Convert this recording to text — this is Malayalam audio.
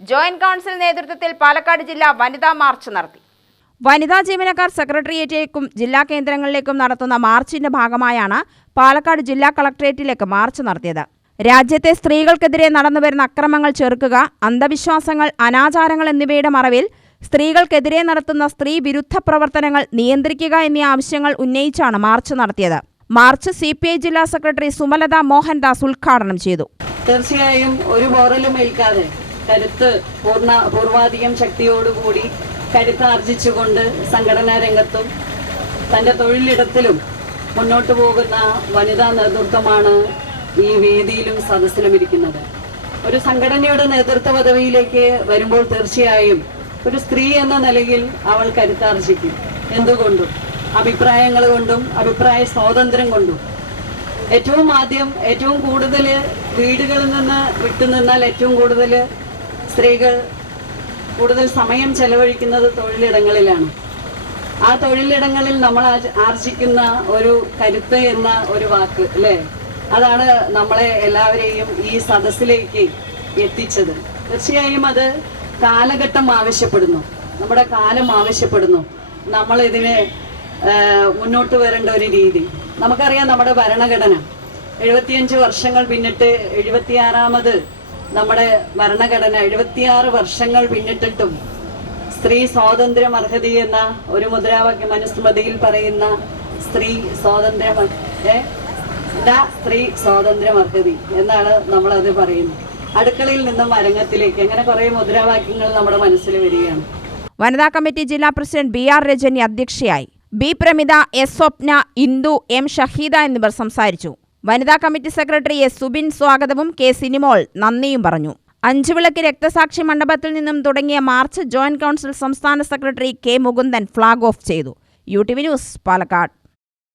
ജോയിന്റ് കൗൺസിൽ നേതൃത്വത്തിൽ പാലക്കാട് ജില്ലാ വനിതാ മാർച്ച് നടത്തി. വനിതാ ജീവനക്കാർ സെക്രട്ടേറിയറ്റിലേക്കും ജില്ലാ കേന്ദ്രങ്ങളിലേക്കും നടത്തുന്ന മാർച്ചിന്റെ ഭാഗമായാണ് പാലക്കാട് ജില്ലാ കളക്ടറേറ്റിലേക്ക് മാർച്ച് നടത്തിയത്. രാജ്യത്തെ സ്ത്രീകൾക്കെതിരെ നടന്നുവരുന്ന അക്രമങ്ങൾ ചെറുക്കുക അന്ധവിശ്വാസങ്ങൾ അനാചാരങ്ങൾ എന്നിവയുടെ മറവിൽ സ്ത്രീകൾക്കെതിരെ നടത്തുന്ന സ്ത്രീ വിരുദ്ധ പ്രവർത്തനങ്ങൾ നിയന്ത്രിക്കുക എന്നീ ആവശ്യങ്ങൾ ഉന്നയിച്ചാണ് മാർച്ച് നടത്തിയത്. മാർച്ച് സി പി ഐ ജില്ലാ സെക്രട്ടറി സുമലത മോഹൻദാസ് ഉദ്ഘാടനം ചെയ്തു. തീർച്ചയായും ഒരു ബോറിലും ഏൽക്കാതെ കരുത്ത് പൂർണ പൂർവാധികം ശക്തിയോടുകൂടി കരുത്ത് ആർജിച്ചുകൊണ്ട് സംഘടനാ രംഗത്തും തന്റെ തൊഴിലിടത്തിലും മുന്നോട്ട് പോകുന്ന വനിതാ നേതൃത്വമാണ് ഈ വേദിയിലും സദസ്സിലും ഇരിക്കുന്നത്. ഒരു സംഘടനയുടെ നേതൃത്വ പദവിയിലേക്ക് വരുമ്പോൾ തീർച്ചയായും ഒരു സ്ത്രീ എന്ന നിലയിൽ അവൾ കരുത്താർജിക്കും. എന്തുകൊണ്ടും? അഭിപ്രായങ്ങൾ കൊണ്ടും അഭിപ്രായ സ്വാതന്ത്ര്യം കൊണ്ടും. ഏറ്റവും ആദ്യം ഏറ്റവും കൂടുതൽ വീടുകളിൽ നിന്ന് വിട്ടുനിന്നാൽ ഏറ്റവും കൂടുതൽ സ്ത്രീകൾ കൂടുതൽ സമയം ചെലവഴിക്കുന്നത് തൊഴിലിടങ്ങളിലാണ്. ആ തൊഴിലിടങ്ങളിൽ നമ്മൾ ആർജിക്കുന്ന ഒരു കരുത്ത് എന്ന ഒരു വാക്ക് അല്ലേ? അതാണ് നമ്മളെ എല്ലാവരെയും ഈ സദസ്സിലേക്ക് എത്തിച്ചത്. തീർച്ചയായും അത് കാലഘട്ടം ആവശ്യപ്പെടുന്നു. നമ്മുടെ കാലം ആവശ്യപ്പെടുന്നു. നമ്മൾ ഇതിനെ മുന്നോട്ട് വരേണ്ട ഒരു രീതി. നമുക്കറിയാം നമ്മുടെ ഭരണഘടന. എഴുപത്തിയഞ്ച് വർഷങ്ങൾ പിന്നിട്ട് എഴുപത്തിയാറാമത് നമ്മുടെ ഭരണഘടന എഴുപത്തിയാറ് വർഷങ്ങൾ പിന്നിട്ടിട്ടും സ്ത്രീ സ്വാതന്ത്ര്യം അർഹതി എന്ന ഒരു മുദ്രാവാക്യം മനുസ്മൃതിയിൽ പറയുന്ന സ്ത്രീ സ്വാതന്ത്ര്യം സ്ത്രീ സ്വാതന്ത്ര്യം അർഹതി എന്നാണ് നമ്മളത് പറയുന്നത്. അടുക്കളയിൽ നിന്നും അരങ്ങത്തിലേക്ക് അങ്ങനെ കുറേ മുദ്രാവാക്യങ്ങൾ നമ്മുടെ മനസ്സിൽ വരികയാണ്. വനിതാ കമ്മിറ്റി ജില്ലാ പ്രസിഡന്റ് ബി ആർ രജനി അധ്യക്ഷയായി. B Pramitha S Swapna Indu M Shaheeda എന്നിവർ സംസാരിച്ചു. വനിതാ കമ്മിറ്റി സെക്രട്ടറി എസ് സുബിൻ സ്വാഗതവും കെ സിനിമോൾ നന്ദിയും പറഞ്ഞു. അഞ്ചുവിളക്ക് രക്തസാക്ഷി മണ്ഡപത്തിൽ നിന്നും തുടങ്ങിയ മാർച്ച് ജോയിന്റ് കൗൺസിൽ സംസ്ഥാന secretary K Mukundan flag off ചെയ്തു. U T V news Palakkad.